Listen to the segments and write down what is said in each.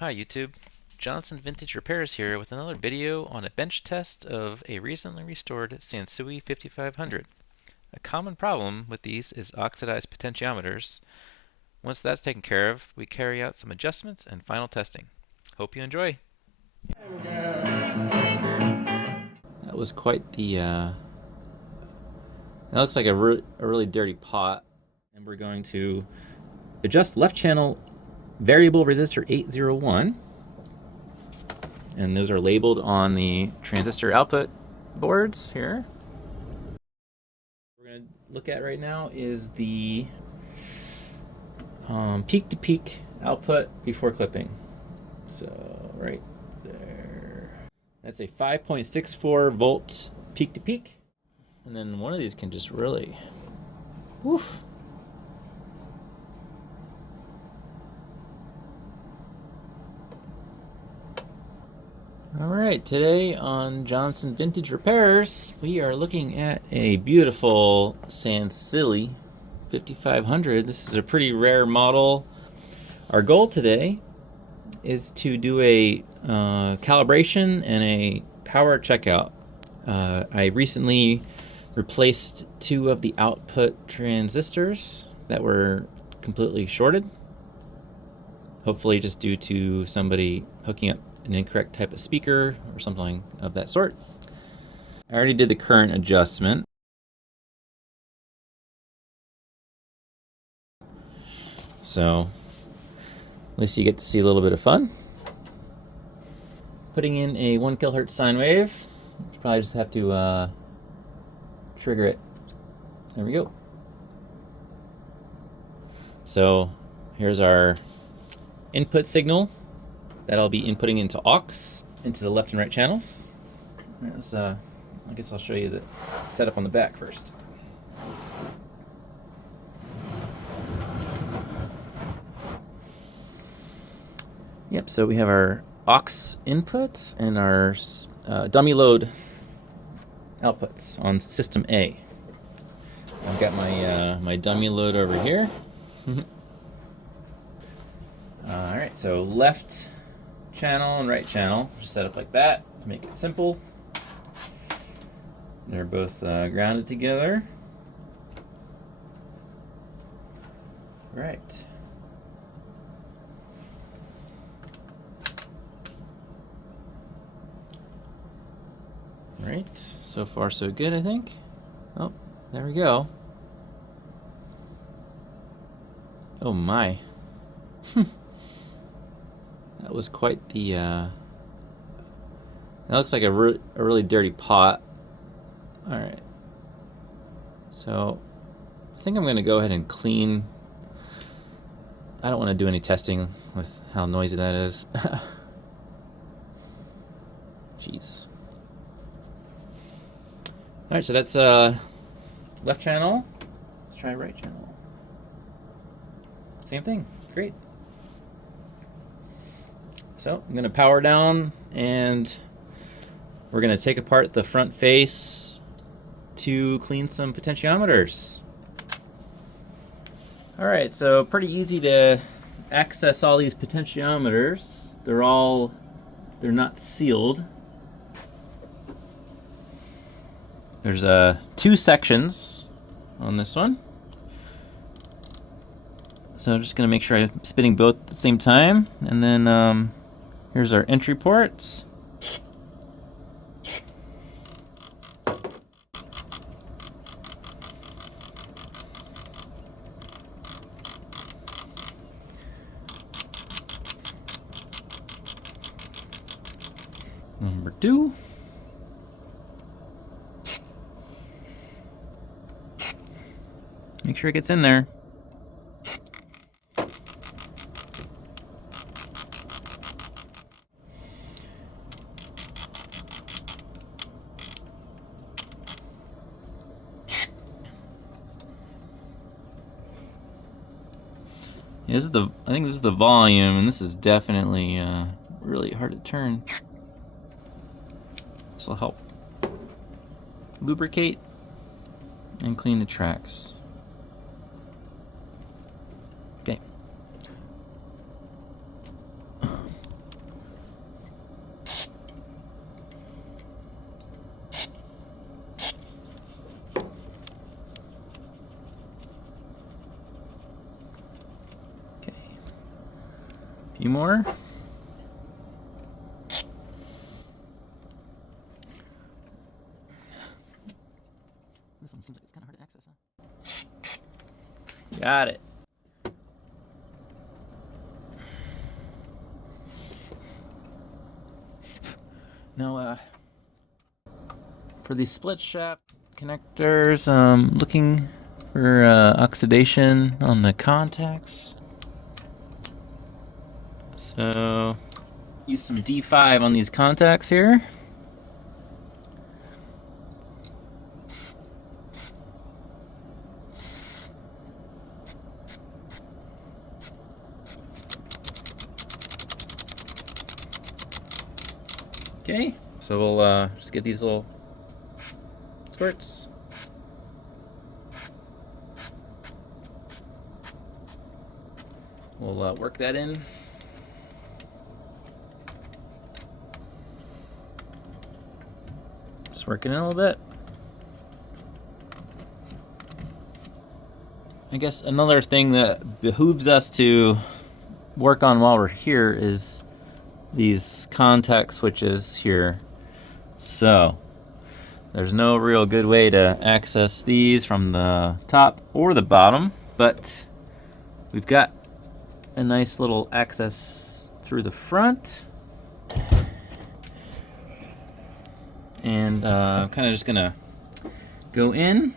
Hi YouTube, Johnson Vintage Repairs here with another video on a bench test of a recently restored Sansui 5500. A common problem with these is oxidized potentiometers. Once that's taken care of, we carry out some adjustments and final testing. Hope you enjoy! That was quite the, that looks like a really dirty pot. And we're going to adjust left channel variable resistor 801. And those are labeled on the transistor output boards here. What we're going to look at right now is the peak-to-peak output before clipping. So right there. That's a 5.64 volt peak-to-peak. And then one of these can just really, woof. Alright, today on Johnson Vintage Repairs, we are looking at a beautiful Sansui 5500. This is a pretty rare model. Our goal today is to do a calibration and a power checkout. I recently replaced 2 of the output transistors that were completely shorted. Hopefully just due to somebody hooking up an incorrect type of speaker or something of that sort. I already did the current adjustment. So at least you get to see a little bit of fun. Putting in a 1 kilohertz sine wave. You probably just have to trigger it. There we go. So here's our input signal that I'll be inputting into aux, into the left and right channels. I guess I'll show you the setup on the back first. Yep, so we have our aux inputs and our dummy load outputs on system A. I've got my my dummy load over here. Alright, so left channel and right channel just set up like that to make it simple. They're both grounded together. Right. Right, so far so good, I think. Oh, there we go. Oh my. That was quite the, that looks like a really dirty pot. Alright. So, I think I'm going to go ahead and clean. I don't want to do any testing with how noisy that is. Jeez. Alright, so that's left channel. Let's try right channel. Same thing. Great. So I'm going to power down and we're going to take apart the front face to clean some potentiometers. Alright, so pretty easy to access all these potentiometers. They're not sealed. There's 2 sections on this one. So I'm just going to make sure I'm spinning both at the same time. And then here's our entry ports. Number 2. Make sure it gets in there. Yeah, I think this is the volume, and this is definitely really hard to turn. This will help lubricate and clean the tracks. Okay. few more. This one seems like it's kind of hard to access, huh? Got it. Now, for these split shaft connectors, looking for oxidation on the contacts. So, use some D5 on these contacts here. Okay, so we'll just get these little squirts. We'll work that in. Just working in a little bit. I guess another thing that behooves us to work on while we're here is these contact switches here. So there's no real good way to access these from the top or the bottom, but we've got a nice little access through the front. And I'm kind of just gonna go in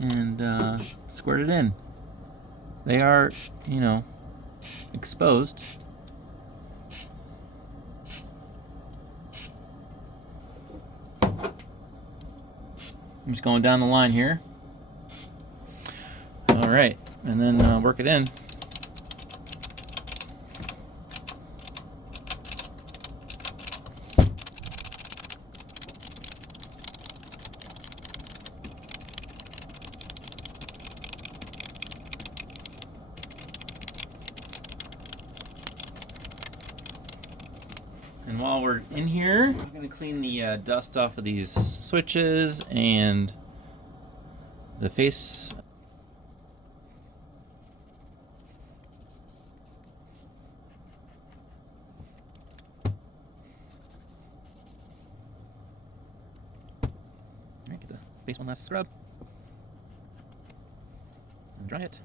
and squirt it in. They are, you know, exposed. I'm just going down the line here. All right, and then work it in. And while we're in here, I'm going to clean the dust off of these switches and the face. All right, get the face one last scrub and dry it.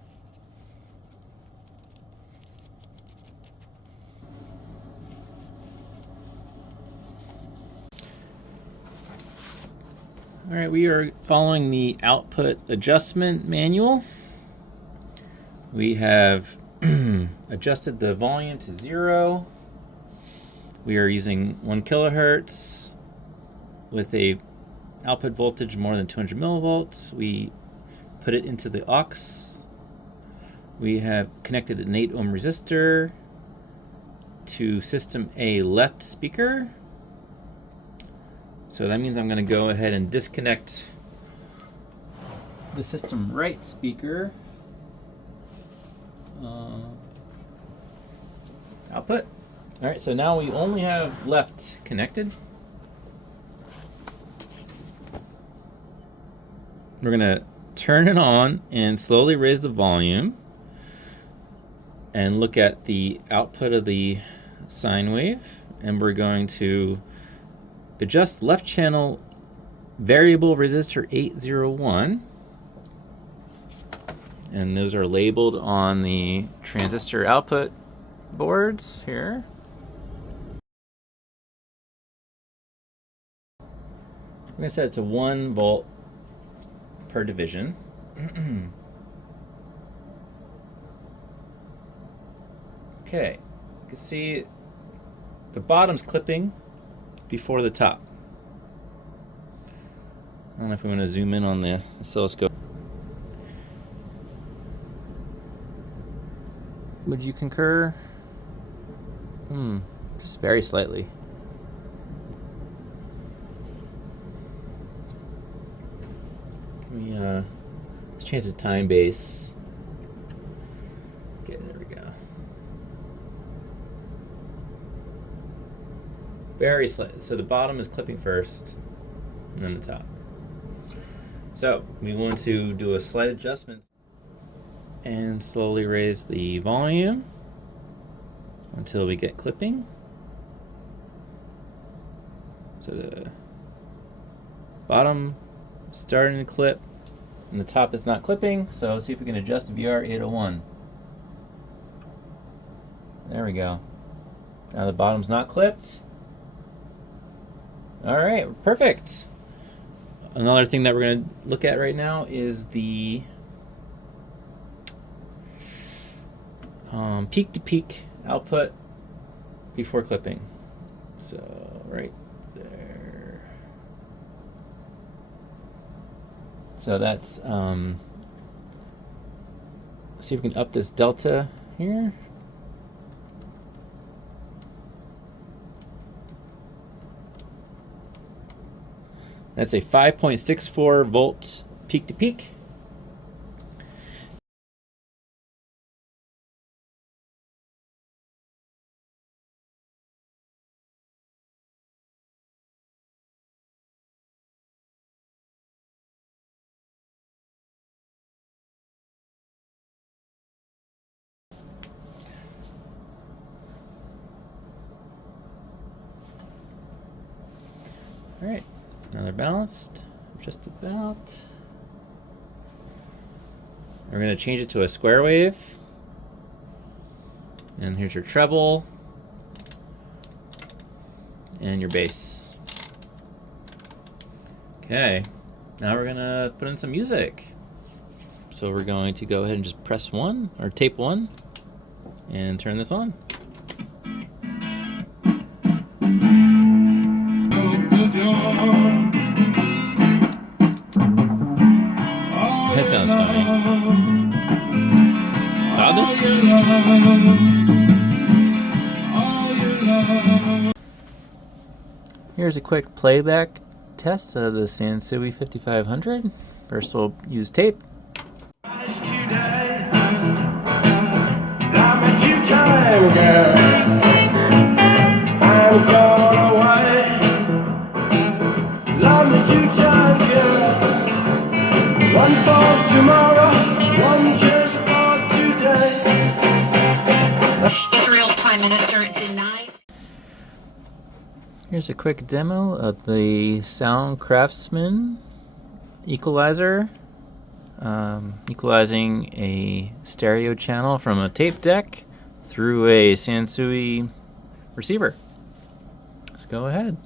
All right, we are following the output adjustment manual. We have adjusted the volume to 0. We are using 1 kilohertz with a output voltage more than 200 millivolts. We put it into the aux. We have connected an 8 ohm resistor to system A left speaker. So that means I'm going to go ahead and disconnect the system right speaker output. All right, so now we only have left connected. We're going to turn it on and slowly raise the volume and look at the output of the sine wave, and we're going to adjust left channel variable resistor 801, and those are labeled on the transistor output boards here. I'm going to set it to 1 volt per division. Okay, you can see the bottom's clipping before the top. I don't know if we want to zoom in on the oscilloscope. Would you concur? Just very slightly. Can we let's change the time base. Okay, there we go. Very slightly. So the bottom is clipping first, and then the top. So we want to do a slight adjustment. and slowly raise the volume until we get clipping. So the bottom starting to clip and the top is not clipping, so let's see if we can adjust VR 801. There we go. Now the bottom's not clipped. All right, perfect. Another thing that we're going to look at right now is the peak-to-peak output before clipping. So right there. So that's, see if we can up this delta here. That's a 5.64 volt peak to peak. All right, now they're balanced, just about. We're going to change it to a square wave. And here's your treble and your bass. Okay, now we're going to put in some music. So we're going to go ahead and just press 1 or tape 1 and turn this on. That sounds funny. Loudness? Here's a quick playback test of the Sansui 5500. First we'll use tape. One for tomorrow, one just for today. Israel Prime Minister denied. Here's a quick demo of the Soundcraftsman Equalizer, equalizing a stereo channel from a tape deck through a Sansui receiver. Let's go ahead.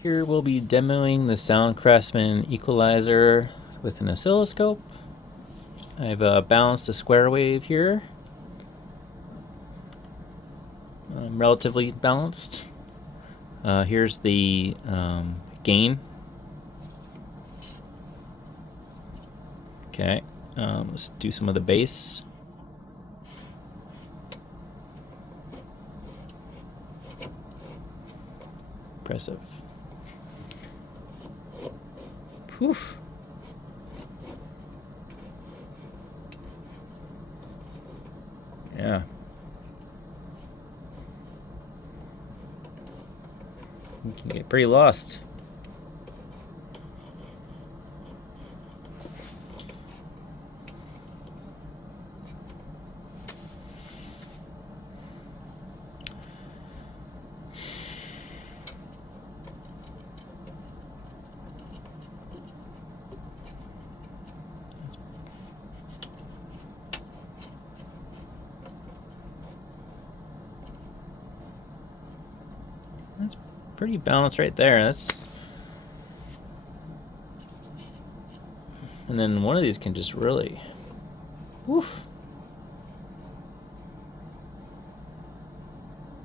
Here we'll be demoing the Soundcraftsman Equalizer with an oscilloscope. I've balanced a square wave here. Relatively balanced. Here's the gain. Okay, let's do some of the bass. Impressive. Poof. Yeah. You can get pretty lost. That's pretty balanced right there. That's, and then one of these can just really, woof.